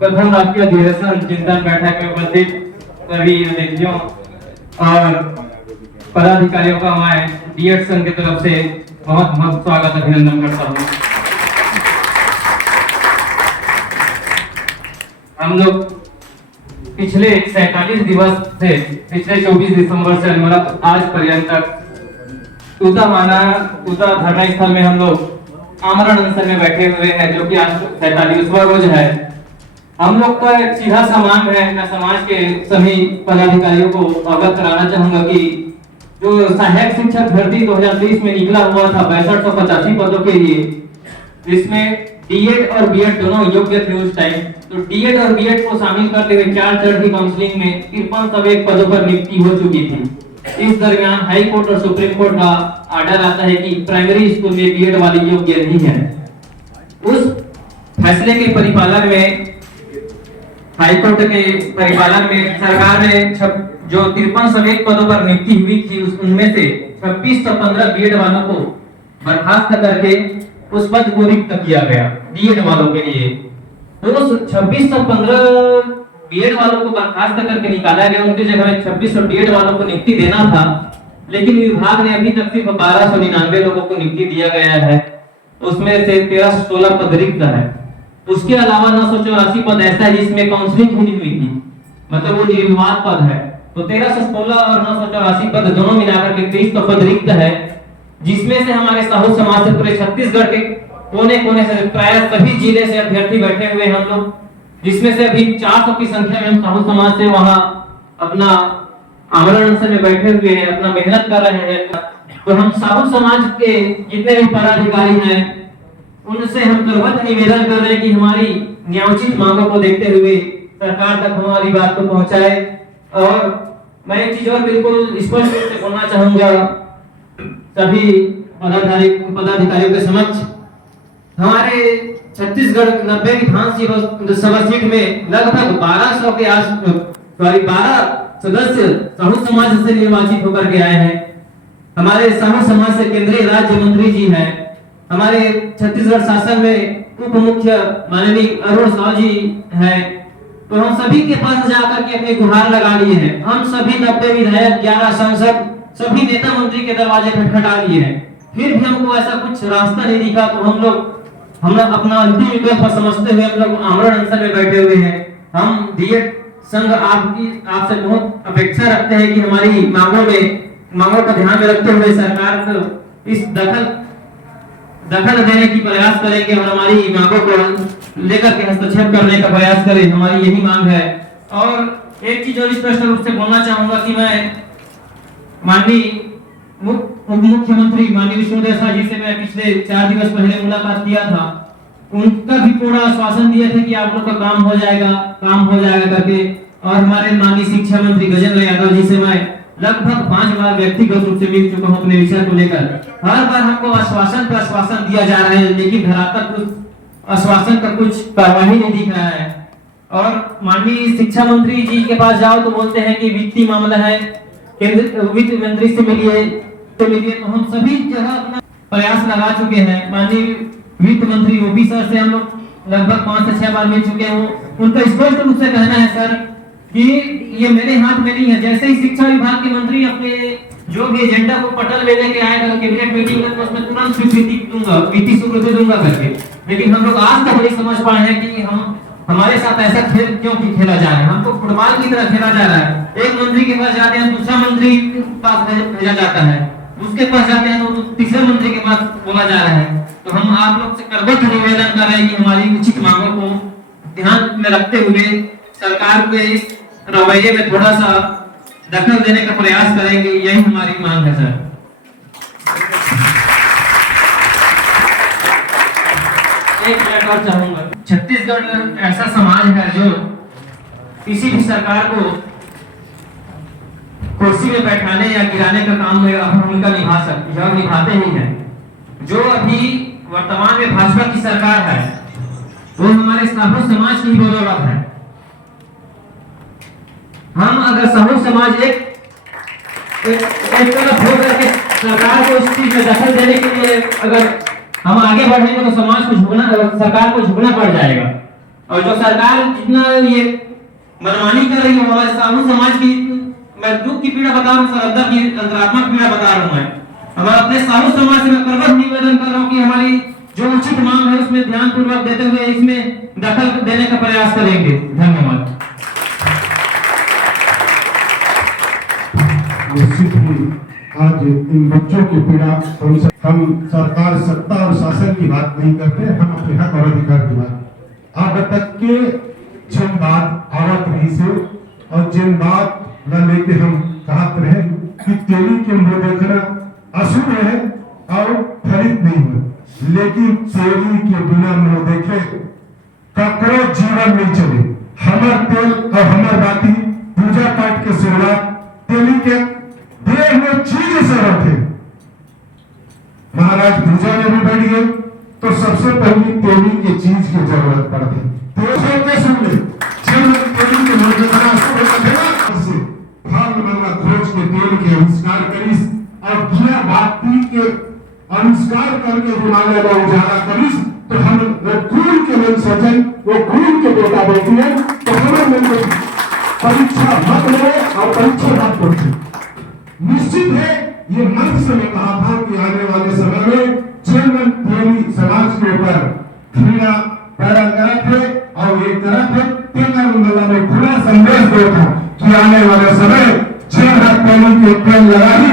प्रथम राष्ट्रीय अधिवेशन चिंतन बैठक में उपस्थित सभी अतिथियों और पदाधिकारियों का मैं बीएड संघ की तरफ से बहुत बहुत स्वागत अभिनंदन करता हूँ। हम लोग पिछले 47 दिवस से पिछले 24 दिसंबर से मतलब आज पर्यंत तूता धरना स्थल में हम लोग आमरण अनशन में बैठे हुए हैं, जो कि आज 47वां रोज है। हम लोग का एक सीधा सा मांग है, मैं समाज के सभी पदाधिकारियों को अवगत कराना चाहूंगा कि जो सहायक शिक्षक भर्ती 2023 में निकला हुआ था 6285 पदों के लिए, जिसमें डीएड और बीएड दोनों योग्य थे उस टाइम, तो डीएड और बीएड को शामिल करते हुए 4 चरण की काउंसलिंग में 53 पदों पर नियुक्ति हो चुकी थी। इस दरमियान हाई कोर्ट और सुप्रीम कोर्ट का आर्डर आता है कि प्राइमरी स्कूल में बीएड वाले योग्य नहीं है। उस फैसले के परिपालन में हाई कोर्ट के परिपालन में सरकार ने जो 53 पदों पर नियुक्ति हुई थी उनमें से 2615 बीएड वालों को बर्खास्त करके उस पद को रिक्त किया गया बीएड वालों के लिए। तो 2615 बीएड वालों को बर्खास्त करके निकाला गया, उनकी जगह में 2600 बीएड वालों को नियुक्ति देना था, लेकिन विभाग ने अभी तक सिर्फ 1299 लोगों को नियुक्ति दिया गया है। उसमें से 1316 पद रिक्त है। उसके अलावा 984 पद ऐसा है जिसमें काउंसलिंग ही नहीं हुई थी, मतलब वो निर्विवाद पद है। तो 1316 और 984 पद दोनों मिलाकर के 2300 पद रिक्त है, जिसमें से हमारे साहू समाज से पूरे छत्तीसगढ़ के कोने कोने से प्राय सभी जिले से अभ्यर्थी बैठे हुए हैं हम लोग, जिसमें से अभी 400 की संख्या में हम साहू समाज से वहां अपना आमरण अनशन में बैठे हुए हैं, अपना मेहनत कर रहे हैं। तो हम साहू समाज के जितने भी पदाधिकारी हैं उनसे हम करवत निवेदन कर रहे हैं कि हमारी न्यायोचित मांगों को देखते हुए सरकार तक हमारी बात को पहुंचाए। और मैं एक चीज और बिल्कुल स्पष्ट रूप से बोलना चाहूंगा सभी पदाधिकारियों के समक्ष, हमारे छत्तीसगढ़ 90 विधानसभा सीट में लगभग 12 सदस्य साहू समाज से निर्वाचित होकर के आए हैं। हमारे साहू समाज से केंद्रीय राज्य मंत्री जी हैं, हमारे छत्तीसगढ़ शासन में उप मुख्य माननीय अरुण साव जी हैं। तो हम सभी के पास जाकर के अपनी गुहार लगा लिए हैं। हम सभी 90 विधायक, 11 सांसद, सभी नेता मंत्री के दरवाजे खटखटा लिए हैं, फिर भी हमको ऐसा कुछ रास्ता नहीं दिखा। तो हम अपना अंतिम विकल्प समझते हुए हम लोग आमरण अनशन में बैठे हुए हैं। हम बीएड संघ आपसे बहुत अपेक्षा रखते हैं कि हमारी मांगों का ध्यान में रखते हुए सरकार को इस दखल देने की प्रयास करेंगे और हमारी मांगों को लेकर के हस्तक्षेप करने का प्रयास करें, हमारी यही मांग है। और एक चीज और स्पष्ट रूप से बोलना चाहूंगा कि मैं माननीय उप मुख्यमंत्री माननीय विष्णुदेव साय जी से मैं पिछले 4 दिवस पहले मुलाकात किया था। उनका भी पूरा आश्वासन दिए थे कि आप लोग का काम हो जाएगा करके। और हमारे माननीय शिक्षा मंत्री गजेंद्र यादव जी से मैं लगभग 5 बार व्यक्तिगत रूप से मिल चुका हूं अपने विषय को लेकर। हर बार हमको आश्वासन पर आश्वासन दिया जा रहा है, लेकिन धरातल कुछ आश्वासन का कुछ कार्रवाई नहीं दिख रहा है। और माननीय शिक्षा मंत्री जी के पास जाओ तो बोलते हैं कि वित्तीय मामला है, केंद्रीय वित्त मंत्री से मिलिए। तो हम सभी जगह अपना प्रयास लगा चुके हैं। माननीय वित्त मंत्री ओपी सर से हम लोग लगभग 5 से 6 बार मिल चुके हैं। उनका स्पष्ट रूप से कहना है सर कि ये मेरे हाथ में नहीं है। जैसे ही शिक्षा विभाग के मंत्री अपने जो भी एजेंडा को पटल में लेके आएगा कैबिनेट मीटिंग में, तो उसमें तुरंत वित्तीय स्वीकृति दूंगा करके। लेकिन हम लोग आज तक नहीं समझ पाए हैं कि हमारे साथ ऐसा खेल क्यों खेला जा रहा है। हमको फुटबॉल की तरह खेला जा रहा है। एक मंत्री के पास जाते हैं, दूसरा मंत्री के पास भेजा जाता है, उसके पास जाते हैं तो तीसरे मंत्री के पास बोला जा रहा है। तो हम आप लोग से करबद्ध निवेदन कर रहे हैं कि हमारी उचित मांगों को ध्यान में रखते हुए सरकार के इस रवैये में थोड़ा सा दखल देने का प्रयास करेंगे, यही हमारी मांग है सर। एक मिनट और चाहूंगा। छत्तीसगढ़ ऐसा समाज है जो किसी भी सरकार को कुर्सी में बैठाने या गिराने का काम में भूमिका निभा सकती है और निभाते ही हैं। जो अभी वर्तमान में भाजपा की सरकार है वो हमारे साहू समाज की बदौलत है। हम अगर साहू समाज एक तरफ हो करके सरकार को इस चीज में दखल देने के लिए अगर हम आगे बढ़ेंगे तो समाज को झुकना, सरकार को झुकना पड़ जाएगा। और जो सरकार जितना ये मनमानी कर रही है हमारे साहू समाज की, मैं दुख की पीड़ा बता रहा हूँ, अंदर की अंतरात्मा की पीड़ा बता रहा हूँ। मैं हमारे अपने साहू समाज से मैं करबद्ध निवेदन कर रहा हूँ कि हमारी जो उचित मांग है उसमें ध्यान पूर्वक देते हुए इसमें दखल देने का प्रयास करेंगे। धन्यवाद। निश्चित ही आज इन बच्चों की पीड़ा हम सरकार सत्ता और शासन की बात नहीं करते, हम अपने हक और अधिकार की बात। अब तक के जिन बात आवत रही से और जिन बात न लेके हम कहते रहे कि तेली के मुंह देखना अशुभ है और फलित नहीं है, लेकिन तेली के बिना मुंह देखे ककरो जीवन नहीं चले। हमार तेल और हमार बाती पूजा पाठ के शुरुआत तेली के देह में चीज से होते। महाराज पूजा में भी बैठ गए तो सबसे पहले तेली की चीज की जरूरत पड़ती। दोषों के सुनने तेली के मुंह देखना अशुभ है से भाग मंगला खोज के तेल के आविष्कार करिस और दिया बाती के आविष्कार करके हिमालय में उजाला करिस तो हम वो कुल के मन सजन, वो कुल के बेटा बेटी है, तो हमें मन में परीक्षा मत ले और परीक्षा मत करते। निश्चित है ये मंच से मैं कहा था कि आने वाले समय में चेयरमैन तेली समाज के ऊपर खीरा पैदा करत है और एक तरफ है तेलर मंडला में खुला संदेश देता कि आने वाले समय चेहरा तेली के पेड़ लगाई